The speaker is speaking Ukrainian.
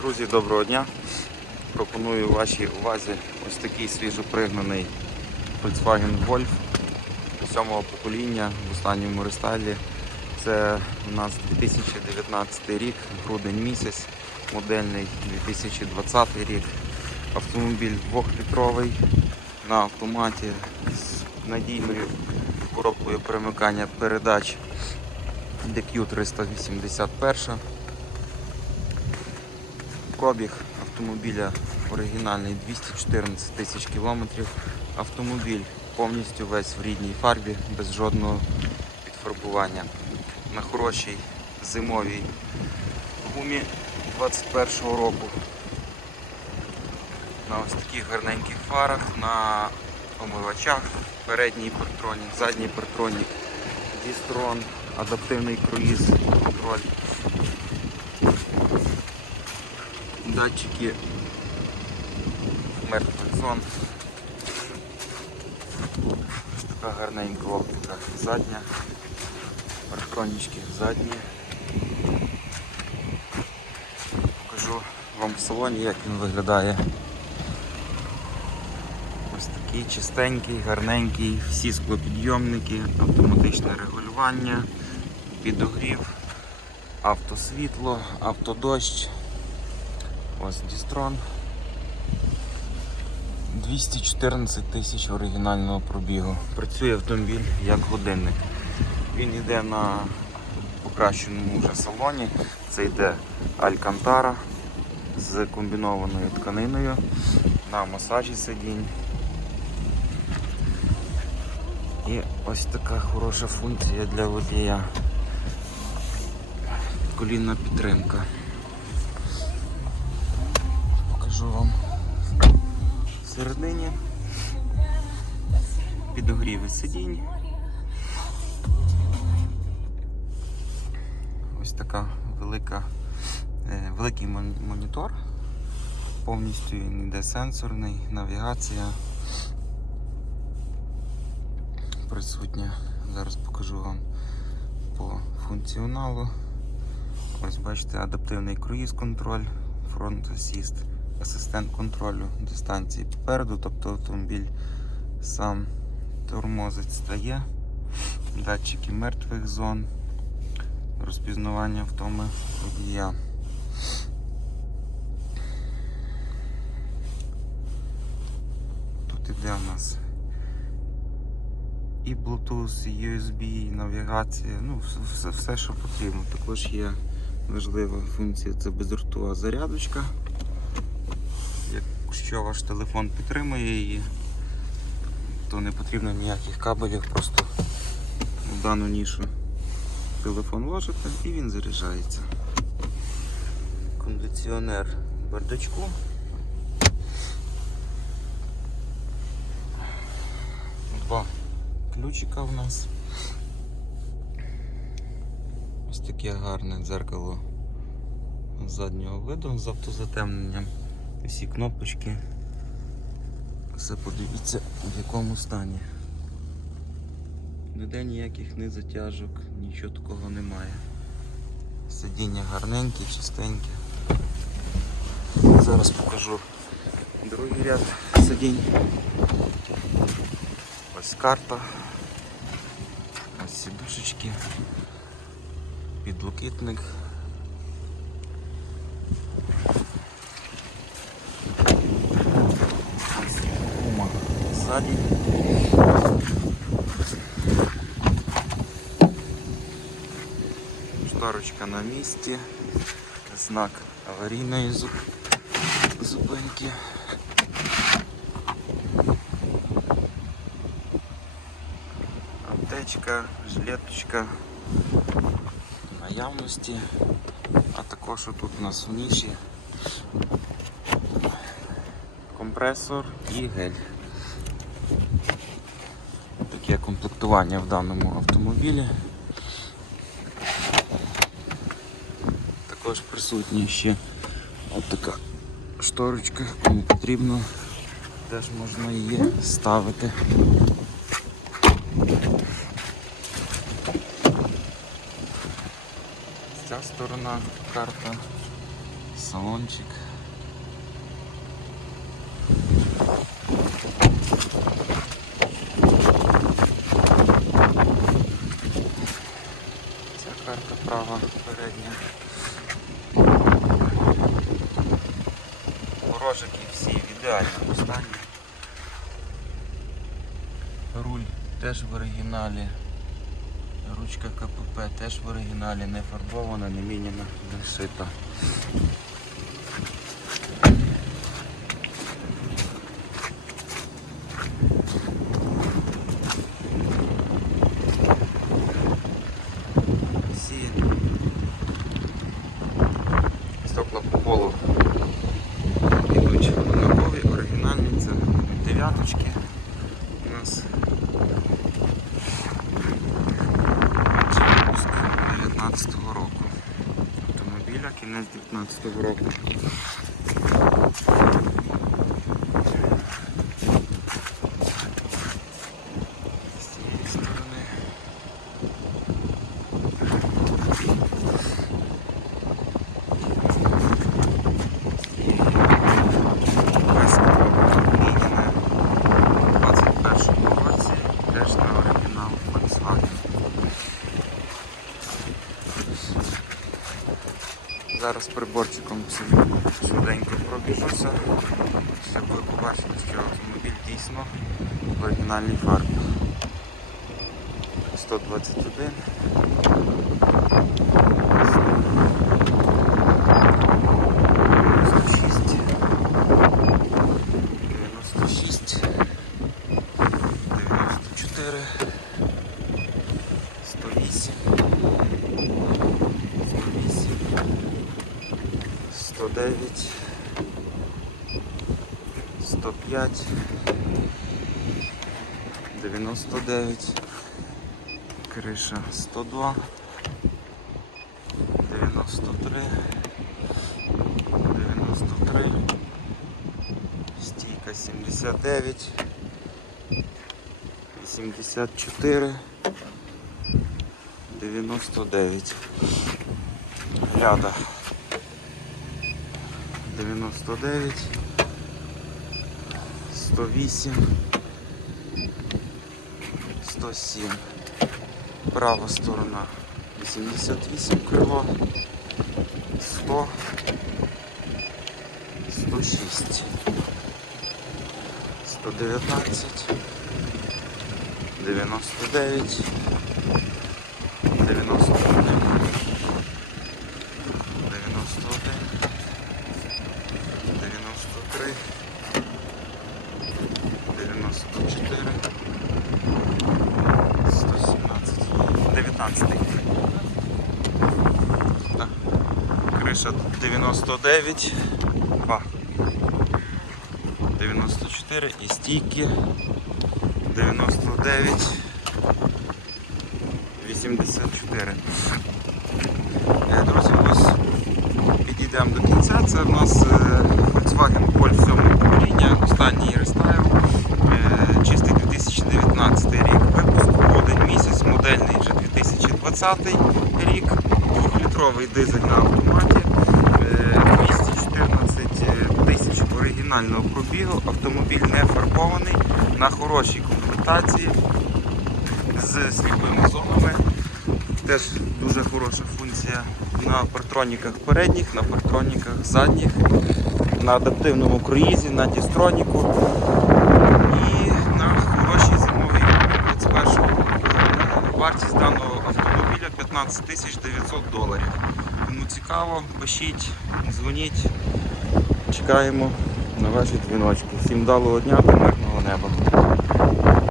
Друзі, доброго дня! Пропоную вашій увазі ось такий свіжопригнаний Volkswagen Golf сьомого покоління в останньому рестайлі. Це у нас 2019 рік, грудень місяць, модельний 2020 рік. Автомобіль 2-літровий на автоматі з надійною коробкою перемикання передач DQ 381. Пробіг автомобіля оригінальний 214 тисяч кілометрів. Автомобіль повністю весь в рідній фарбі, без жодного підфарбування. На хорошій зимовій гумі 21-го року. На ось таких гарненьких фарах, на омивачах, передній партронік, задній партронік, дістрон, адаптивний круїз, контроль. Датчики мертвих зон. Ось така гарненька оптика задня, парктронічки задні. Покажу вам в салоні, як він виглядає. Ось такий чистенький, гарненький, всі склопідйомники, автоматичне регулювання, підогрів, автосвітло, автодощ. Ось Дістрон. 214 тисяч оригінального пробігу. Працює автомобіль як годинник. Він йде на покращеному вже салоні. Це йде Алькантара з комбінованою тканиною на масажі сидінь. І ось така хороша функція для водія. Колінна підтримка. Покажу вам всередині підогріви сидінь. Ось така велика, е, великий монітор. Повністю він йде сенсорний, навігація присутня. Зараз покажу вам по функціоналу. Ось бачите, адаптивний круїз контроль, фронт асіст асистент контролю дистанції попереду, тобто автомобіль сам тормозить стає, датчики мертвих зон, розпізнавання втоми водія. Тут іде у нас і Bluetooth, і USB, і навігація, ну все, все, що потрібно. Також є важлива функція це бездротова зарядочка. Якщо ваш телефон підтримує її, то не потрібно ніяких кабелів, просто в дану нішу телефон ложите і він заряджається. Кондиціонер бардачку. Два ключика в нас. Ось таке гарне дзеркало заднього виду з автозатемненням всі кнопочки. Все подивіться в якому стані. Ніде ніяких не затяжок, нічого такого немає. Сидіння гарненьке, чистеньке. Зараз покажу другий ряд сидінь. Ось карта. Ось сідушечки, підлокітник. Ззаді. Шторочка на місці, знак аварійної зуп- зупинки. Аптечка, жилеточка наявності, а також тут у нас в ніші компресор і гель. Комплектування в даному автомобілі. Також присутня ще от така шторочка, кому потрібно, теж можна її ставити. Ця сторона карта Салончик. Ця карта права передня. Порожики всі в ідеальному стані. Руль теж в оригіналі. Ручка КПП теж в оригіналі, не фарбована, не міняна, не шита. Всі стекла по полу ідуть однакові, оригінальні, це дев'яточки у нас. Це випуск 19-го року. Автомобіля кінець 19-го року. З цієї сторони. Весь міняне у 21 році теж на оригінал Volkswagen. Зараз приборчиком швиденько пробіжуся, щоб ви побачили, що автомобіль дійсно в оригінальній фарбі. 121. 96. 96. 94. 108. 108. 109. 105. 99. Криша 102. 93. 93. Стійка 79. 84. 99. Ляда 99. 108. 107. Права сторона 88 крило. 100. 106. 119. 99. 91. 91. 93. 94. 117. 19. Так. Криша 99. Ба. 94 і стійки 99 84. Е, Друзі, ось підійдемо до кінця. Це в нас е, Volkswagen Golf 7 покоління, останній рестайл, е, чистий 2019 рік випуску, один місяць, модельний вже 2020 рік, 2-літровий дизель на автоматі, е, 214 тисяч оригінального пробігу, автомобіль не фарбований, на хорошій комплектації з сліпими зонами. Теж дуже хороша функція на партроніках передніх, на партроніках задніх, на адаптивному круїзі, на дістроніку і на хорошій зимовій 21 року. Вартість даного 15 тисяч 900 доларів. Кому цікаво, пишіть, дзвоніть, чекаємо на ваші дзвіночки. Всім вдалого дня та мирного неба.